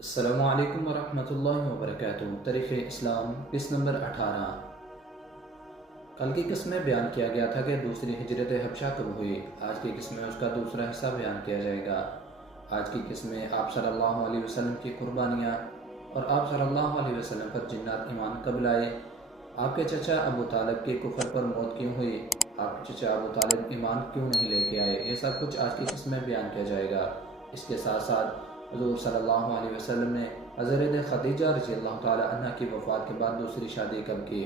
السلام علیکم ورحمۃ اللہ وبرکاتہ۔ تاریخ اسلام قسط نمبر 18۔ کل کی قسط میں بیان کیا گیا تھا کہ دوسری ہجرت حبشہ کب ہوئی۔ آج کی قسط میں اس کا دوسرا حصہ بیان کیا جائے گا۔ آج کی قسط میں آپ صلی اللہ علیہ وسلم کی قربانیاں اور آپ صلی اللہ علیہ وسلم پر جنات ایمان کب لائے، آپ کے چچا ابو طالب کے کفر پر موت کیوں ہوئی، آپ کے چچا ابو طالب ایمان کیوں نہیں لے کے آئے، یہ سب کچھ آج کی قسط میں بیان کیا جائے گا۔ اس کے ساتھ ساتھ حضور صلی اللہ علیہ وسلم نے حضرت خدیجہ رضی اللہ تعالی عنہ کی وفات کے بعد دوسری شادی کب کی۔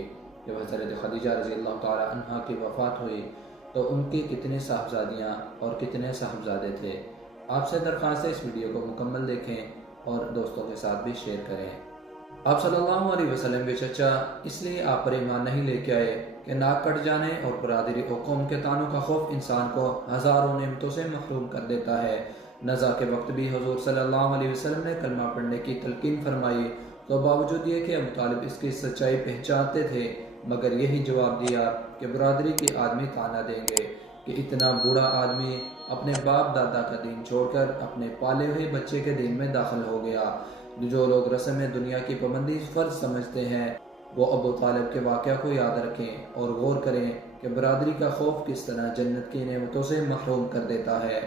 جب حضرت خدیجہ رضی اللہ تعالی عنہ کی وفات ہوئی تو ان کی کتنے صاحبزادیاں اور کتنے صاحبزادے تھے۔ آپ سے درخواست ہے اس ویڈیو کو مکمل دیکھیں اور دوستوں کے ساتھ بھی شیئر کریں۔ آپ صلی اللہ علیہ وسلم کے چچا اس لیے آپ پر ایمان نہیں لے کے آئے کہ ناک کٹ جانے اور برادری و قوم کے طعنوں کا خوف انسان کو ہزاروں نعمتوں سے محروم کر دیتا ہے۔ نزا کے وقت بھی حضور صلی اللہ علیہ وسلم نے کلمہ پڑھنے کی تلقین فرمائی، تو باوجود یہ کہ ابو طالب اس کی سچائی پہچانتے تھے مگر یہی جواب دیا کہ برادری کے آدمی طعنہ دیں گے کہ اتنا بوڑھا آدمی اپنے باپ دادا کا دین چھوڑ کر اپنے پالے ہوئے بچے کے دین میں داخل ہو گیا۔ جو لوگ رسم دنیا کی پابندی فرض سمجھتے ہیں وہ ابو طالب کے واقعہ کو یاد رکھیں اور غور کریں کہ برادری کا خوف کس طرح جنت کی نعمتوں سے محروم کر دیتا ہے۔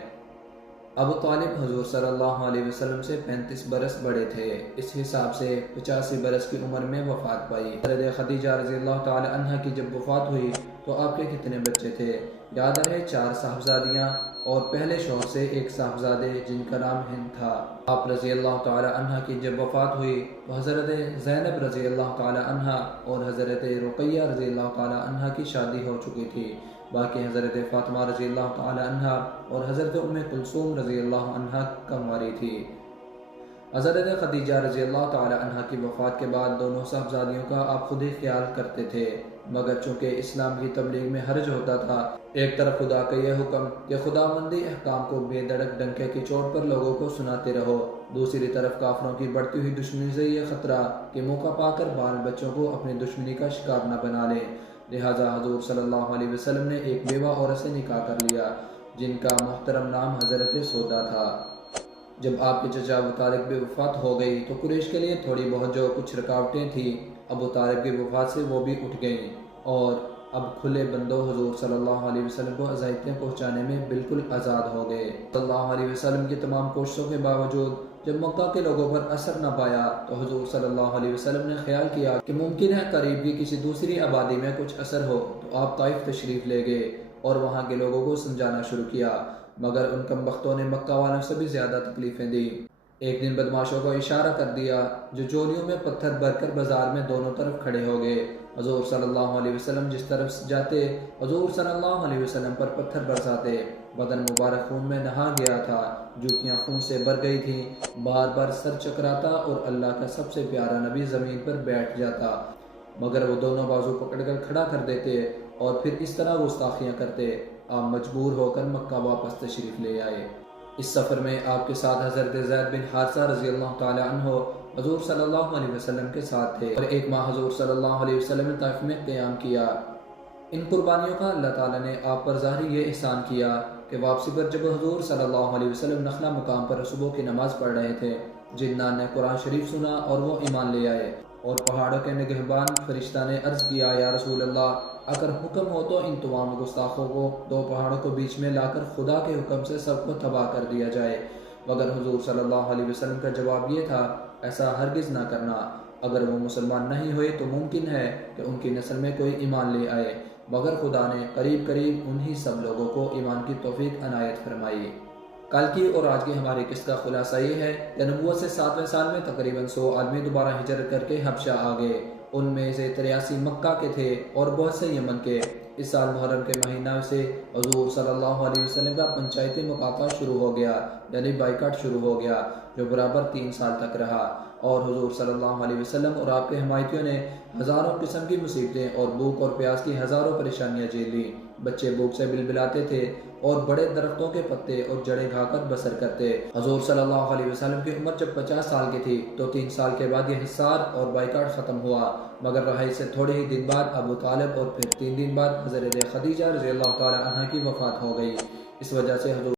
ابو طالب حضور صلی اللہ علیہ وسلم سے 35 برس بڑے تھے، اس حساب سے 85 برس کی عمر میں وفات پائی۔ حضرت خدیجہ رضی اللہ تعالی عنہ کی جب وفات ہوئی تو آپ کے کتنے بچے تھے؟ یاد رہے 4 صاحبزادیاں اور پہلے شوہر سے 1 صاحبزادے جن کا نام ہند تھا۔ آپ رضی اللہ تعالی عنہ کی جب وفات ہوئی تو حضرت زینب رضی اللہ تعالی عنہ اور حضرت رقیہ رضی اللہ تعالی عنہ کی شادی ہو چکی تھی، باقی حضرت فاطمہ رضی اللہ تعالی عنہ اور حضرت ام کلثوم رضی اللہ عنہ کنواری تھی۔ حضرت خدیجہ رضی اللہ تعالی عنہ کی وفات کے بعد دونوں صاحبزادیوں کا آپ خود ہی خیال کرتے تھے، مگر چونکہ اسلام کی تبلیغ میں حرج ہوتا تھا، ایک طرف خدا کا یہ حکم کہ خداوندی احکام کو بے دڑک ڈنکے کی چوٹ پر لوگوں کو سناتے رہو، دوسری طرف کافروں کی بڑھتی ہوئی دشمنی سے یہ خطرہ کہ موقع پا کر بال بچوں کو اپنی دشمنی کا شکار نہ بنا لیں، لہٰذا حضور صلی اللہ علیہ وسلم نے ایک بیوہ عورت سے نکاح کر لیا جن کا محترم نام حضرت سودا تھا۔ جب آپ کے چچا ابو طالب کی وفات ہو گئی تو قریش کے لیے تھوڑی بہت جو کچھ رکاوٹیں تھیں ابو طالب کی وفات سے وہ بھی اٹھ گئیں، اور اب کھلے بندوں حضور صلی اللہ علیہ وسلم کو اذیتیں پہنچانے میں بالکل آزاد ہو گئے۔ صلی اللہ علیہ وسلم کی تمام کوششوں کے باوجود جب مکہ کے لوگوں پر اثر نہ پایا تو حضور صلی اللہ علیہ وسلم نے خیال کیا کہ ممکن ہے قریب کی کسی دوسری آبادی میں کچھ اثر ہو، تو آپ طائف تشریف لے گئے اور وہاں کے لوگوں کو سمجھانا شروع کیا، مگر ان کم بختوں نے مکہ والوں سے بھی زیادہ تکلیفیں دی۔ ایک دن بدماشوں کو اشارہ کر دیا جو جولیوں میں پتھر بھر کر بازار میں دونوں طرف کھڑے ہو گئے۔ حضور صلی اللہ علیہ وسلم جس طرف جاتے حضور صلی اللہ علیہ وسلم پر پتھر برساتے، بدن مبارک خون میں نہا گیا تھا، جوتیاں خون سے بھر گئی تھیں، بار بار سر چکراتا اور اللہ کا سب سے پیارا نبی زمین پر بیٹھ جاتا، مگر وہ دونوں بازو پکڑ کر کھڑا کر دیتے اور پھر اس طرح گستاخیاں کرتے۔ آپ مجبور ہو کر مکہ واپس تشریف لے آئے۔ اس سفر میں آپ کے ساتھ حضرت زید بن حارثہ رضی اللہ تعالی عنہ حضور صلی اللہ علیہ وسلم کے ساتھ تھے اور 1 ماہ حضور صلی اللہ علیہ وسلم نے طائف میں قیام کیا۔ ان قربانیوں کا اللہ تعالیٰ نے آپ پر ظاہری یہ احسان کیا کہ واپسی پر جب حضور صلی اللہ علیہ وسلم نخلا مقام پر صبح کی نماز پڑھ رہے تھے، جنان نے قرآن شریف سنا اور وہ ایمان لے آئے، اور پہاڑوں کے نگہبان فرشتہ نے عرض کیا، یا رسول اللہ، اگر حکم ہو تو ان تمام گستاخوں کو 2 پہاڑوں کو بیچ میں لا کر خدا کے حکم سے سب کو تباہ کر دیا جائے، مگر حضور صلی اللہ علیہ وسلم کا جواب یہ تھا، ایسا ہرگز نہ کرنا، اگر وہ مسلمان نہیں ہوئے تو ممکن ہے کہ ان کی نسل میں کوئی ایمان لے آئے، مگر خدا نے قریب انہی سب لوگوں کو ایمان کی توفیق عنایت فرمائی۔ کل کی اور آج کی ہماری قسط کا خلاصہ یہ ہے کہ نبوت سے 7ویں سال میں تقریباً 100 آدمی دوبارہ ہجرت کر کے حبشہ آ گئے، ان میں سے 83 مکہ کے تھے اور بہت سے یمن کے۔ اس سال محرم کے مہینہ سے حضور صلی اللہ علیہ وسلم کا پنچایتی مقاطعہ شروع ہو گیا، یعنی بائیکاٹ شروع ہو گیا، جو برابر 3 سال تک رہا، اور حضور صلی اللہ علیہ وسلم اور آپ کے حمایتیوں نے ہزاروں قسم کی مصیبتیں اور بھوک اور پیاس کی ہزاروں پریشانیاں جھیل لیں۔ بچے بھوک سے بلبلاتے تھے اور بڑے درختوں کے پتے اور جڑیں کھا کر بسر کرتے۔ حضور صلی اللہ علیہ وسلم کی عمر جب 50 سال کی تھی تو 3 سال کے بعد یہ حصار اور بائیکاٹ ختم ہوا، مگر رہائی سے تھوڑے ہی دن بعد ابو طالب اور پھر 3 دن بعد حضرت خدیجہ رضی اللہ تعالی عنہ کی وفات ہو گئی۔ اس وجہ سے حضور